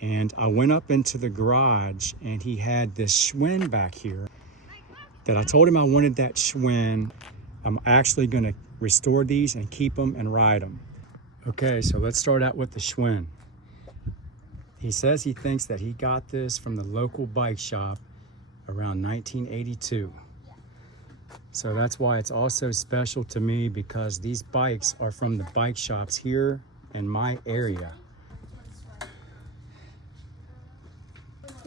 And I went up into the garage and he had this Schwinn back here that I told him I wanted that Schwinn. I'm actually gonna restore these and keep them and ride them. Okay, so let's start out with the Schwinn. He says he thinks that he got this from the local bike shop around 1982. So that's why it's also special to me, because these bikes are from the bike shops here in my area.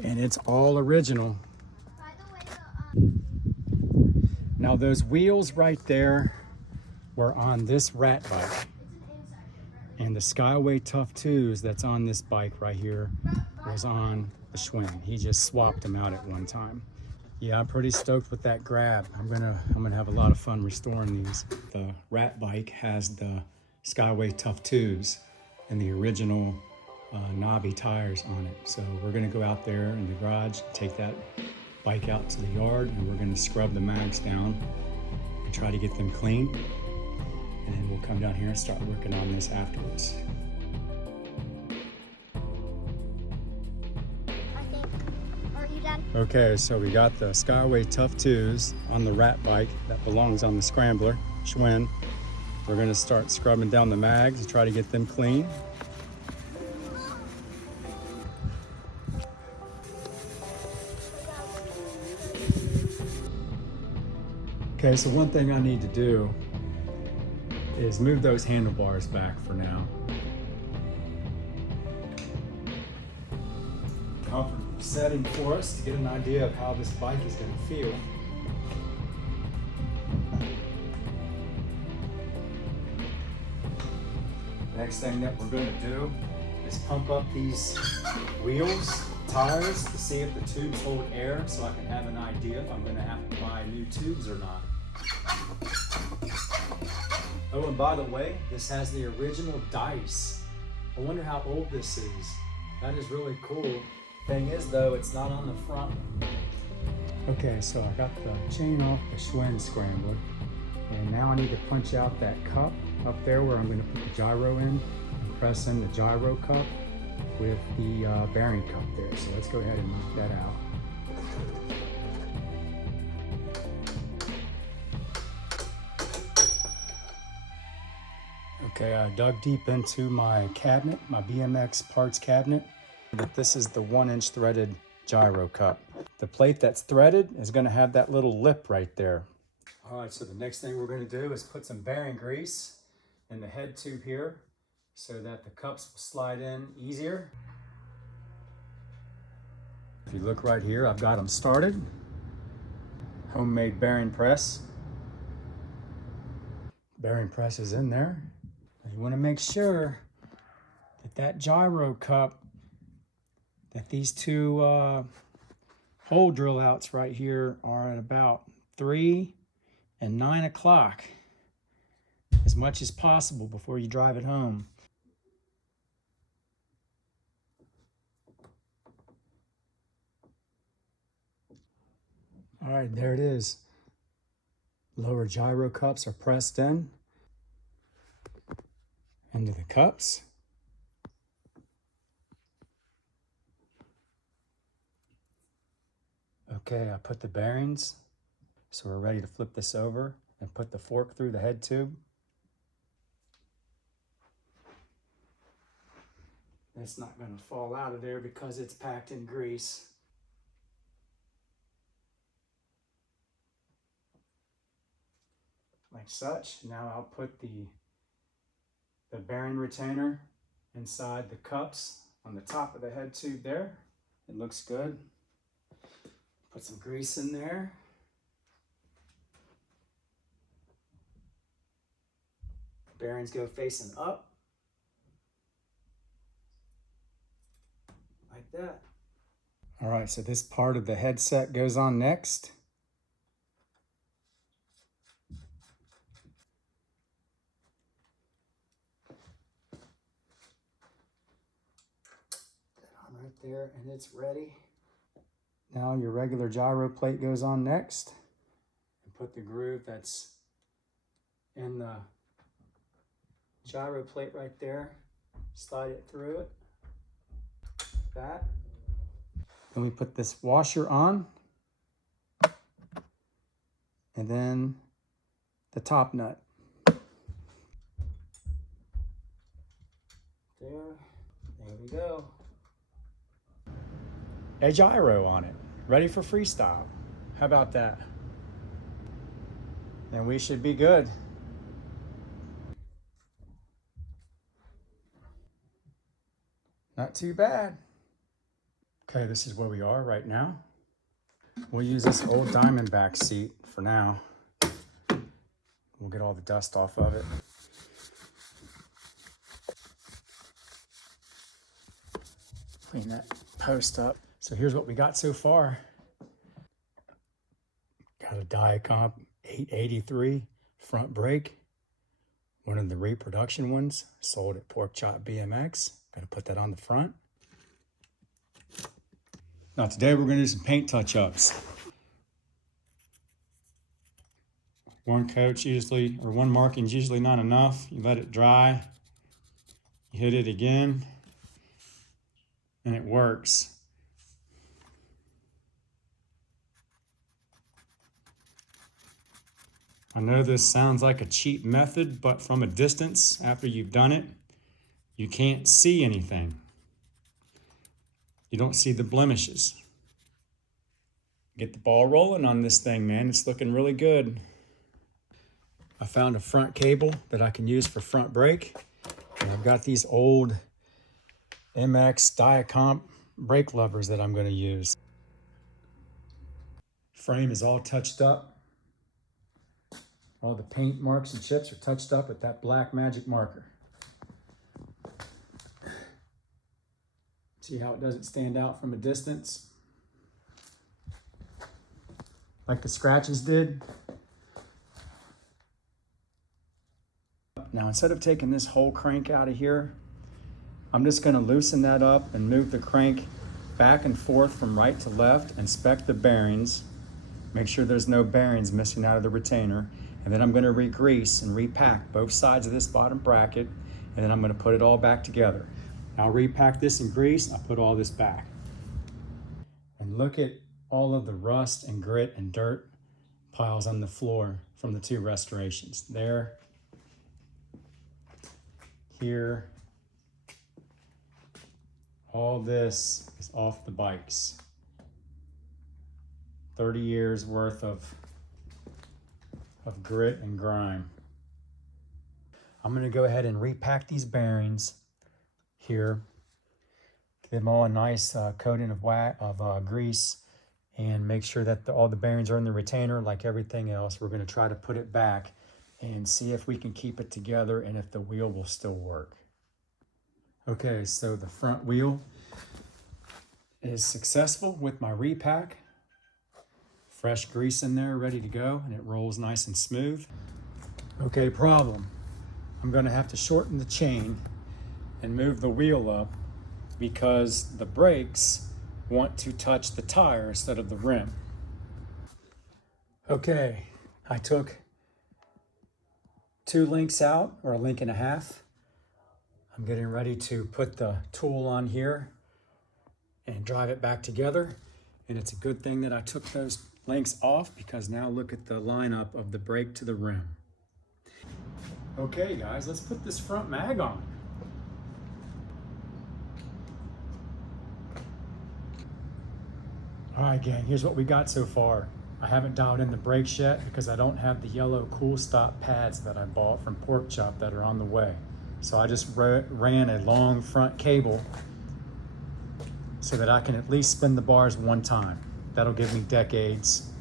And it's all original. Now those wheels right there were on this rat bike. And the Skyway Tough 2s that's on this bike right here was on the Schwinn. He just swapped them out at one time. Yeah, I'm pretty stoked with that grab. I'm gonna have a lot of fun restoring these. The rat bike has the Skyway Tough 2s and the original knobby tires on it. So we're gonna go out there in the garage, take that bike out to the yard, and we're gonna scrub the mags down and try to get them clean. And then we'll come down here and start working on this afterwards. Are you done? Okay, so we got the Skyway Tough 2s on the rat bike that belongs on the Scrambler Schwinn. We're gonna start scrubbing down the mags and try to get them clean. Okay, so one thing I need to do is move those handlebars back for now. Comfort setting for us to get an idea of how this bike is going to feel. Next thing that we're going to do is pump up these wheels, tires, to see if the tubes hold air, so I can have an idea if I'm going to have to buy new tubes or not. Oh, and by the way, this has the original dice. I wonder how old this is. That is really cool. Thing is though, it's not on the front. Okay, so I got the chain off the Schwinn Scrambler, and now I need to punch out that cup up there where I'm going to put the gyro in, and press in the gyro cup with the bearing cup there. So let's go ahead and knock that out. Okay, I dug deep into my cabinet, my BMX parts cabinet. But this is the 1-inch threaded gyro cup. The plate that's threaded is going to have that little lip right there. All right, so the next thing we're going to do is put some bearing grease in the head tube here so that the cups will slide in easier. If you look right here, I've got them started. Homemade bearing press. Bearing press is in there. You want to make sure that that gyro cup, that these two hole drill outs right here are at about 3 and 9 o'clock, as much as possible before you drive it home. All right, there it is. Lower gyro cups are pressed in into the cups. Okay, I put the bearings, so we're ready to flip this over and put the fork through the head tube. It's not going to fall out of there because it's packed in grease. Like such. Now I'll put the bearing retainer inside the cups on the top of the head tube there. It looks good. Put some grease in there. Bearings go facing up. Like that. All right, so this part of the headset goes on next. Right there, and it's ready. Now your regular gyro plate goes on next, and put the groove that's in the gyro plate right there, slide it through it. that. Then we put this washer on. And then the top nut. There we go. A gyro on it, ready for freestyle. How about that? Then we should be good. Not too bad. Okay, this is where we are right now. We'll use this old Diamondback seat for now. We'll get all the dust off of it. Clean that post up. So here's what we got so far. Got a Diacomp 883 front brake. One of the reproduction ones, sold at Pork Chop Bmx. Got to put that on the front. Now today we're going to do some paint touch-ups. One coat's usually, or one marking's usually not enough. You let it dry, you hit it again, and it works. I know this sounds like a cheap method, but from a distance, after you've done it, you can't see anything. You don't see the blemishes. Get the ball rolling on this thing, man. It's looking really good. I found a front cable that I can use for front brake. And I've got these old MX Diacomp brake levers that I'm going to use. Frame is all touched up. All the paint marks and chips are touched up with that black magic marker. See how it doesn't stand out from a distance? Like the scratches did. Now instead of taking this whole crank out of here, I'm just going to loosen that up and move the crank back and forth from right to left, inspect the bearings, make sure there's no bearings missing out of the retainer, and then I'm going to re-grease and repack both sides of this bottom bracket, and then I'm going to put it all back together. I'll repack this in grease, I'll put all this back. And look at all of the rust and grit and dirt piles on the floor from the two restorations. There, here, all this is off the bikes. 30 years worth of grit and grime. I'm gonna go ahead and repack these bearings here. Give them all a nice coating of grease and make sure that all the bearings are in the retainer like everything else. We're gonna try to put it back and see if we can keep it together and if the wheel will still work. Okay, so the front wheel is successful with my repack. Fresh grease in there, ready to go, and it rolls nice and smooth. Okay, problem. I'm gonna have to shorten the chain and move the wheel up because the brakes want to touch the tire instead of the rim. Okay, I took 2 links out, or a link and a half. I'm getting ready to put the tool on here and drive it back together. And it's a good thing that I took those links off because now look at the lineup of the brake to the rim. Okay guys, let's put this front mag on. All right gang, here's what we got so far. I haven't dialed in the brakes yet because I don't have the yellow Cool Stop pads that I bought from Pork Chop that are on the way. So I just ran a long front cable so that I can at least spin the bars one time. That'll give me decades,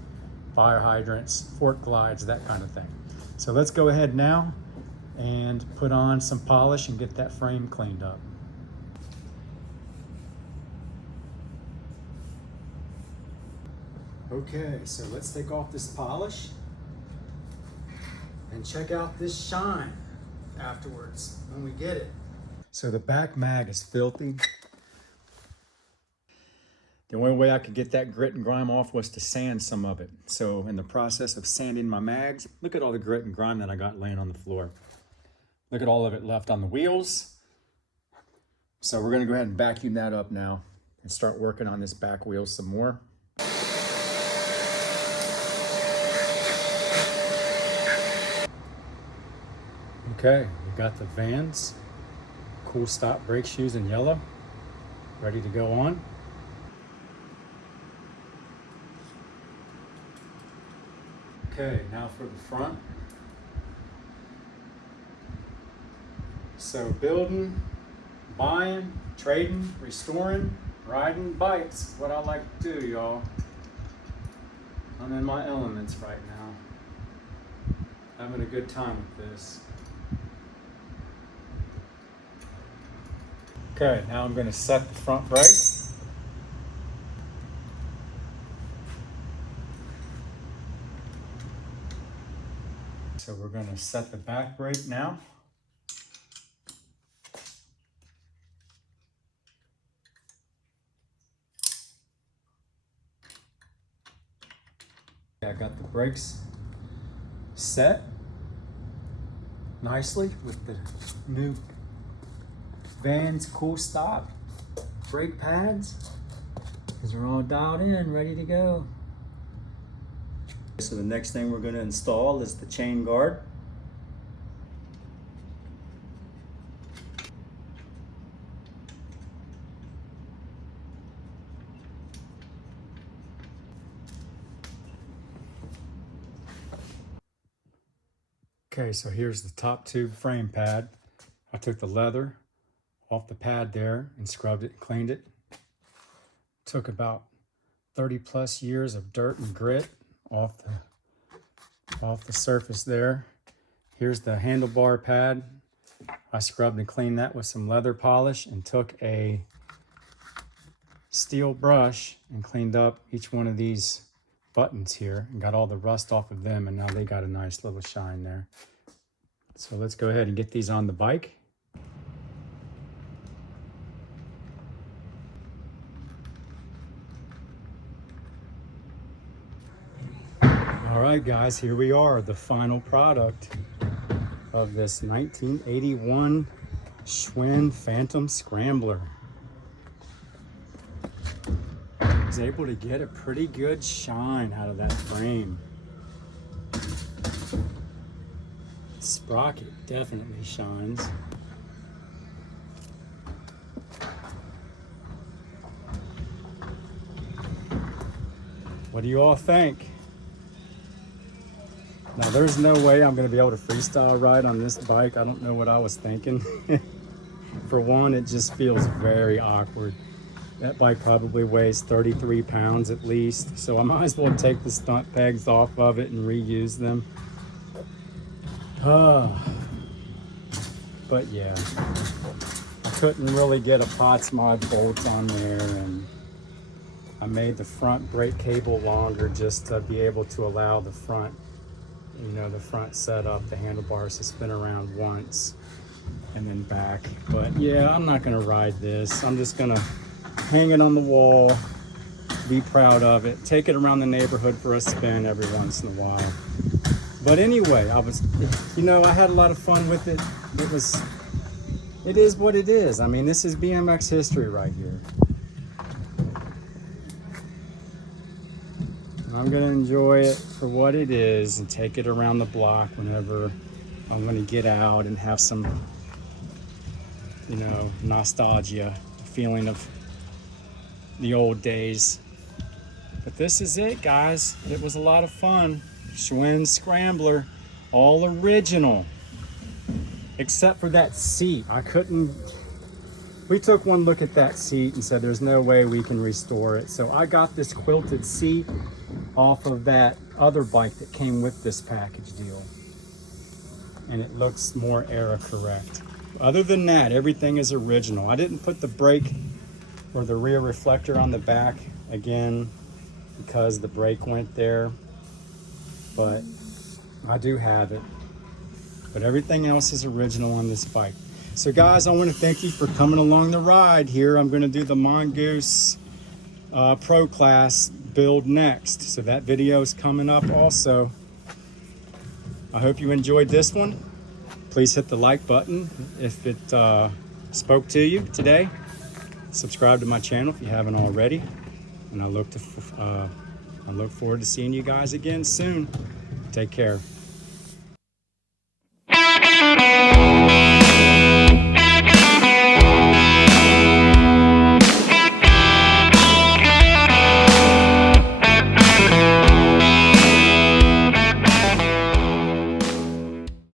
fire hydrants, fork glides, that kind of thing. So let's go ahead now and put on some polish and get that frame cleaned up. Okay, so let's take off this polish and check out this shine afterwards when we get it. So the back mag is filthy. The only way I could get that grit and grime off was to sand some of it. So in the process of sanding my mags, look at all the grit and grime that I got laying on the floor. Look at all of it left on the wheels. So we're gonna go ahead and vacuum that up now. and start working on this back wheel some more. Okay, we got the Vans Cool Stop brake shoes in yellow, ready to go on. Okay, now for the front. So building, buying, trading, restoring, riding bikes, what I like to do, y'all. I'm in my elements right now. Having a good time with this. Okay, now I'm going to set the front brake. So we're going to set the back brake now. I got the brakes set nicely with the new Vans Cool Stop brake pads, because they're all dialed in, ready to go. So the next thing we're going to install is the chain guard. Okay, so here's the top tube frame pad. I took the leather off the pad there and scrubbed it and cleaned it. Took about 30 plus years of dirt and grit off the surface there. Here's the handlebar pad. I scrubbed and cleaned that with some leather polish and took a steel brush and cleaned up each one of these buttons here and got all the rust off of them, and now they got a nice little shine there. So let's go ahead and get these on the bike. All right, guys, here we are, the final product of this 1981 Schwinn Phantom Scrambler. I was able to get a pretty good shine out of that frame. Sprocket definitely shines. What do you all think? Now, there's no way I'm going to be able to freestyle ride on this bike. I don't know what I was thinking. For one, it just feels very awkward. That bike probably weighs 33 pounds at least, so I might as well take the stunt pegs off of it and reuse them. But yeah, I couldn't really get a Potts Mod bolt on there, and I made the front brake cable longer just to be able to allow the front, the front setup, the handlebars to spin around once and then back. But yeah, I'm not gonna ride this. I'm just gonna hang it on the wall, be proud of it, take it around the neighborhood for a spin every once in a while. But anyway, I had a lot of fun with it. It is what it is. I mean, this is BMX history right here. I'm gonna enjoy it for what it is and take it around the block whenever I'm gonna get out and have some, nostalgia, feeling of the old days. But this is it, guys. It was a lot of fun. Schwinn Scrambler, all original, except for that seat. We took one look at that seat and said there's no way we can restore it. So I got this quilted seat off of that other bike that came with this package deal, and it looks more era correct. Other than that, everything is original. I didn't put the brake or the rear reflector on the back again because the brake went there, but I do have it. But everything else is original on this bike. So guys, I want to thank you for coming along the ride here. I'm going to do the Mongoose Pro Class build next, so that video is coming up also. I hope you enjoyed this one. Please hit the like button if it spoke to you today. Subscribe to my channel if you haven't already. And I look forward to seeing you guys again soon. Take care.